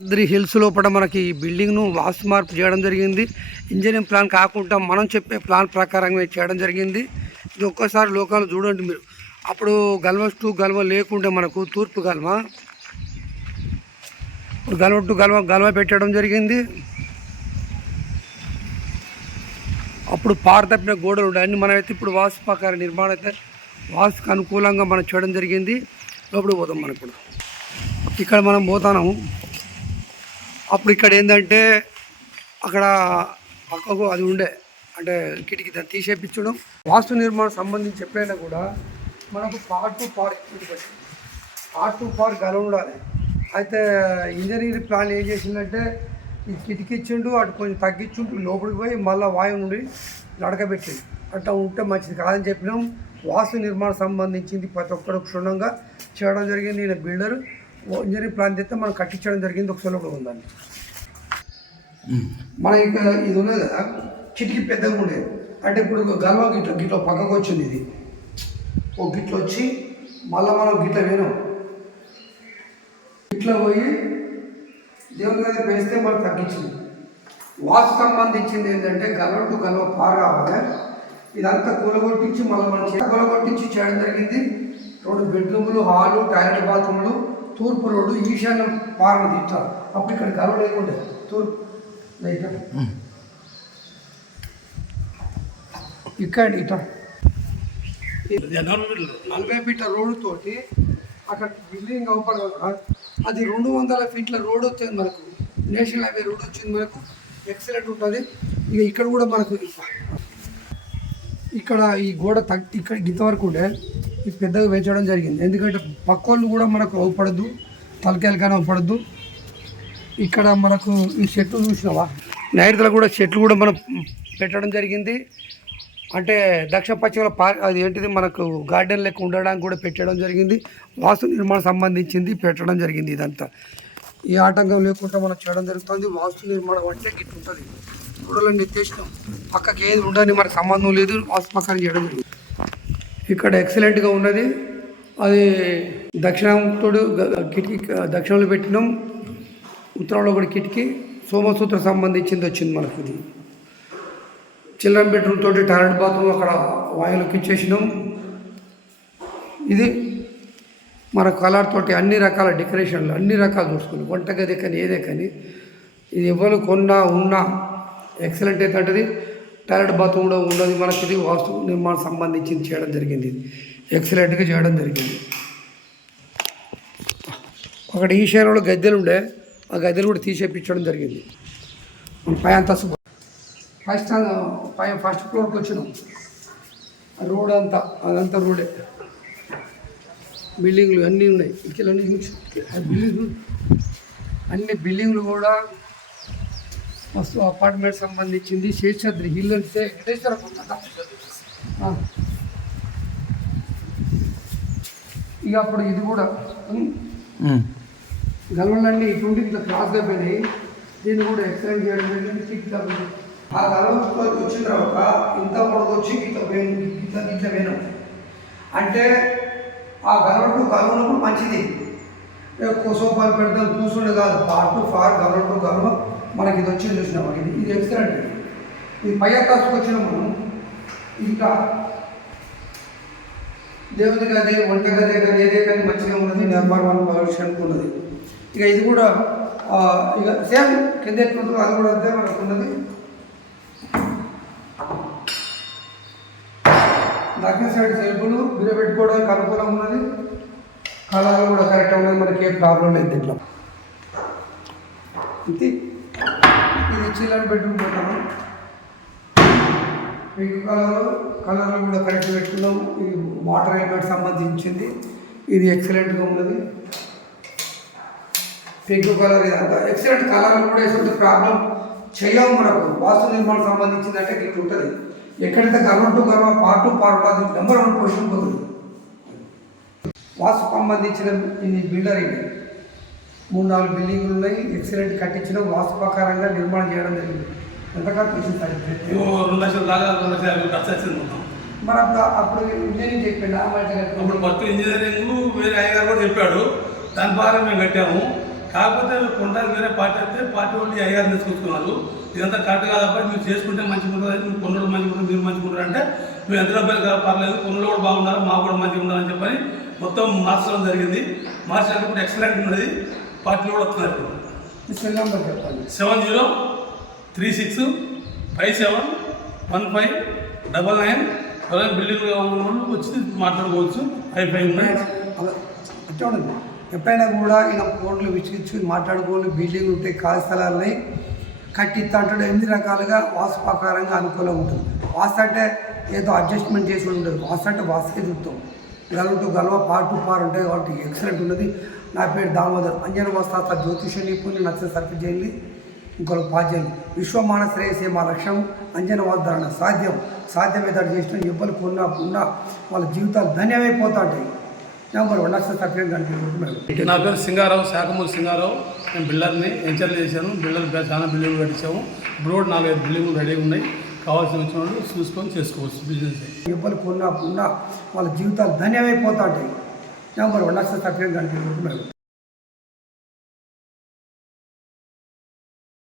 Yadadri hills లోపల మనకి ఈ బిల్డింగ్ను వాస్తు మార్పు చేయడం జరిగింది. ఇంజనీరింగ్ ప్లాన్ కాకుండా మనం చెప్పే ప్లాన్ ప్రకారంగా చేయడం జరిగింది. ఇది ఒక్కసారి లోకాలు చూడండి మీరు. అప్పుడు గల్వ టు గల్వ లేకుంటే మనకు తూర్పు గల్వ ఇప్పుడు గల్వ టు గల్వ గల్వ పెట్టడం జరిగింది. అప్పుడు పారదప్పిన గోడలు అన్ని మనమైతే ఇప్పుడు వాస్తు ప్రకారం నిర్మాణం అయితే వాస్తుకు అనుకూలంగా మనం చేయడం జరిగింది. లోపలికి పోతాం మనం ఇప్పుడు. ఇక్కడ మనం పోతాము. అప్పుడు ఇక్కడ ఏంటంటే అక్కడ పక్కకు అది ఉండే అంటే కిటికీ దాన్ని తీసేపించడం. వాస్తు నిర్మాణం సంబంధించి ఎప్పుడైనా కూడా మనకు part to part part to part గల ఉండాలి. అయితే ఇంజనీరింగ్ ప్లాన్ ఏం చేసిందంటే ఈ కిటికీ ఇచ్చిండు అటు కొంచెం తగ్గించుంటూ లోపలికి పోయి మళ్ళీ వాయువు నుండి నడకబెట్టిండు. అట్లా ఉంటే మంచిది కాదని చెప్పినాం. వాస్తు నిర్మాణం సంబంధించింది ప్రతి ఒక్కరు క్షుణ్ణంగా చేయడం జరిగింది. ఈయన బిల్డర్. ఇంజనీరింగ్ ప్లాన్ తెస్తే మనం కట్టించడం జరిగింది ఒకసారి కూడా ఉందండి. మన ఇక ఇది ఉన్నది కదా కిటికీ పెద్దగా ఉండేది. అంటే ఇప్పుడు గల్వా గిట్ల గిట్ల పక్కకు వచ్చింది ఇది. ఓ గిట్ల వచ్చి మళ్ళీ మనం గిట్ల వేనాం ఇట్లా పోయి దేవుని మీద పెంచితే మనకు తగ్గించింది వాస్తు సంబంధించింది ఏంటంటే గల్వ టు గల్వ పార కావాలి. ఇదంతా కూలగొట్టించి మళ్ళీ మనం కూలగొట్టించి చేయడం జరిగింది. రెండు బెడ్రూములు హాలు టాయిలెట్ బాత్రూములు తూర్పు రోడ్డు ఈశాన్యం పారను తిట్టారు అప్పుడు ఇక్కడ గల్వ లేకుండే. తూర్పు లైట్. ఇక్కడ ఇట నలభై ఫీట్ల రోడ్డుతో అక్కడ బిల్డింగ్ అవపడదు అది రెండు వందల ఫీట్ల రోడ్ వచ్చింది మనకు నేషనల్ హైవే రోడ్ వచ్చింది మనకు. ఎక్సలెంట్ ఉంటుంది. ఇక ఇక్కడ కూడా మనకు ఇక్కడ ఈ గోడ తగ్గి ఇక్కడ ఇంతవరకు ఉండే. ఇది పెద్దగా పెంచడం జరిగింది. ఎందుకంటే పక్కోళ్ళు కూడా మనకు అవుపడద్దు తలకాయలకైనా అవపడద్దు. ఇక్కడ మనకు ఈ చెట్లు చూసినావా? నైరుతల కూడా చెట్లు కూడా మనం పెట్టడం జరిగింది. అంటే దక్షిణ పశ్చిమ పార్ అది ఏంటిది? మనకు గార్డెన్ లెక్క ఉండడానికి కూడా పెట్టడం జరిగింది. వాస్తు నిర్మాణం సంబంధించింది పెట్టడం జరిగింది ఇదంతా. ఈ ఆటంకం లేకుండా మనం చేయడం జరుగుతుంది. వాస్తు నిర్మాణం అంటే గిట్ల ఉంటుంది. గోడలన్నీ ఎత్తేసినాం పక్కకి ఏది ఉండని మనకు సంబంధం లేదు. వాస్తు ప్రకారం చేయడం జరిగింది. ఇక్కడ ఎక్సలెంట్గా ఉన్నది. అది దక్షిణంతోడు కిటికీ దక్షిణంలో పెట్టినాం. ఉత్తరంలో కూడా కిటికీ. సోమసూత్ర సంబంధించింది వచ్చింది మనకు ఇది. చిల్డ్రన్ బెడ్రూమ్ తోటి టాయిలెట్ బాత్రూమ్ అక్కడ వాయులకు ఇచ్చేసినాం ఇది మన కలర్ తోటి అన్ని రకాల డెకరేషన్లు అన్ని రకాలు చూసుకుని వంటగది కానీ ఏదే కానీ ఇది ఎవరు కొన్నా ఉన్నా ఎక్సలెంట్ అవుతుంటుంది టాయిలెట్ బాత్రూమ్ కూడా ఉన్నది మనకి ఇది వాస్తు నిర్మాణం సంబంధించింది చేయడం జరిగింది. ఎక్సలెంట్గా చేయడం జరిగింది. అక్కడ ఈశాన్యంలో గద్దెలు ఉండే ఆ గద్దెలు కూడా తీసేపించడం జరిగింది. పై అంతస్తు ఫస్ట్ పై ఫస్ట్ ఫ్లోర్కి వచ్చినాం. రోడ్ అంతా అదంతా రోడే బిల్డింగ్లు అన్నీ ఉన్నాయి. ఇక్కడ అన్ని ఆ బిల్డింగ్లు అన్ని బిల్డింగ్లు కూడా మస్తు అపార్ట్మెంట్ సంబంధించింది. శేషాద్రి హిల్ అంటే వెంకటేశ్వర. ఇక అప్పుడు ఇది కూడా గలవలన్నీ ఇటువంటి ఇట్లా క్రాస్గా పోయినాయి. దీన్ని కూడా ఎక్స్ప్లెయిన్ చేయడం జరిగింది. ఆ గలవతో వచ్చిన తర్వాత ఇంత పొడవు వచ్చి ఇట్లా పోయింది ఇట్లా ఇట్లా పోయినాం. అంటే ఆ గలవటు గలవనప్పుడు మంచిది. సోఫాలు పెడతాం కూర్చుండే కాదు. పార్ట్ టు ఫార్ గలవటు గలవ. మనకి ఇది వచ్చింది చూసినాం ఇది ఇది ఎక్సలెంట్ ఈ పై అంతస్తుకు వచ్చిన మనం. ఇంకా దేవుని కానీ వంట గదే కానీ ఏదే కానీ మంచిగా ఉన్నది నెంబర్ వన్ పొజిషన్ ఉన్నది ఇక ఇది కూడా ఇక సేమ్ కింద ఎట్లుంటుందో అది కూడా అంతే మనకు ఉన్నది దక్షిణ సైడ్ సెల్ఫులు బిర పెట్టుకోవడానికి అనుకూలంగా ఉన్నది. కళాలు కూడా కరెక్ట్ ఉన్నది మనకి ఏ ప్రాబ్లం లేదు దీంట్లో. ఇది ఇది చిల్లర బెడ్రూమ్ పెట్టాము పింక్ కలర్ కలర్లు కూడా కరెక్ట్ పెట్టుకున్నాం. ఇది వాటర్ ఎలిమెంట్ సంబంధించింది. ఇది ఎక్సలెంట్గా ఉన్నది. పింక్ కలర్ ఇదంతా. ఎక్సలెంట్ కలర్లు కూడా ఎటువంటి ప్రాబ్లం చేయవు మనకు. వాస్తు నిర్మాణం సంబంధించింది అంటే ఇట్లా ఉంటుంది. ఎక్కడైతే గర్వ టు గర్వ పార్ట్ టు పార్ట్ అది నెంబర్ వన్ పొజిషన్ పొందుతుంది వాస్తు సంబంధించిన ఇది బిల్డర్ ఇది. మూడు నాలుగు బిల్డింగ్లు ఉన్నాయి. ఎక్సలెంట్ కట్టించిన వాస్తు ప్రకారంగా నిర్మాణం చేయడం జరిగింది. ఎంత ఖర్చు వచ్చింది సార్ రెండు లక్షల దాకా రెండు లక్షల యాభై ఖర్చు వచ్చింది మొత్తం. మరి అప్పుడు అప్పుడు ఇంజనీరింగ్ చెప్పిండు? ఆ మాట అప్పుడు ఫస్ట్ ఇంజనీరింగ్ వేరే అయ్యగారు కూడా చెప్పాడు. దాని ప్రకారం మేము కట్టాము. కాకపోతే కొనడానికి వేరే పార్టీ అయితే పార్టీ వాళ్ళు అయ్యారు తీసుకొచ్చుకున్నారు. ఇదంతా కరెక్ట్ కాదబ్బా మీరు చేసుకుంటే మంచిగా ఉంటుంది. మీరు కొనుగోలు మంచిగా ఉంటుంది. మీరు మంచిగా ఉంటారు అంటే మీరు ఎంత కాదు పర్లేదు. కొనుగోలు కూడా బాగున్నారు. మాకు కూడా మంచిగా ఉండాలని చెప్పని మొత్తం మార్చడం జరిగింది. మార్చడానికి ఇప్పుడు ఎక్సలెంట్ ఉన్నది. పార్టీలు కూడా వస్తున్నారు ఇప్పుడు. మీ సెల్ నెంబర్ చెప్పండి. Seven zero three six five seven one five double nine ఎవరైనా బిల్డింగ్ వాళ్ళు వచ్చి మాట్లాడుకోవచ్చు. అలా చూడండి. ఎప్పుడైనా కూడా ఇలా ఫోన్లు విసిగించుకుని మాట్లాడుకోవాలి బిల్డింగ్ ఉంటాయి ఖాళీ స్థలాలని కట్టిస్తా అంటాడు. ఎనిమిది రకాలుగా వాస్తు ప్రకారంగా అనుకూలంగా ఉంటుంది. వాస్తు అంటే ఏదో అడ్జస్ట్మెంట్ చేసి ఉండదు. వాస్తు అంటే వాస్తుకే చూస్తాం గల్వ టు గలవ పార్ట్ టు పార్ ఉంటాయి కాబట్టి ఎక్సలెంట్ ఉన్నది. నా పేరు దామోదర్. అంజన వస్తాత జ్యోతిష నిపుణులు నచ్చ సర్ఫ్ చేయండి ఇంకొక పాచేయండి విశ్వమాన శ్రేయసే మా లక్ష్యం. అంజన వాగ్దారణ సాధ్యం. సాధ్యమేదాడు చేసిన ఇబ్బంది కొన్నా ఉన్నా వాళ్ళ జీవితాలు ధన్యమైపోతా ఉంటాయి నెంబర్ వన్ లక్ష సర్కిల్ కనిపించుకుంటున్నాడు నా పేరు సింగారావు శాఖమూరి సింగారావు. నేను బిల్డర్ని ఎంచర్లు చేశాను. బిల్డర్ చాలా బిల్డింగ్లు కట్టించాము. ఇప్పుడు నాలుగైదు బిల్డింగ్లు రెడీ ఉన్నాయి. కావాల్సిన వచ్చిన వాళ్ళు చూసుకొని చేసుకోవచ్చు బిజినెస్. ఇబ్బంది కొన్నా ఉన్నా వాళ్ళ జీవితాలు ధన్యమైపోతా ఉంటాయి నెంబర్ వన్ లక్ష సర్కిల్ కనిపించుకుంటున్నాడు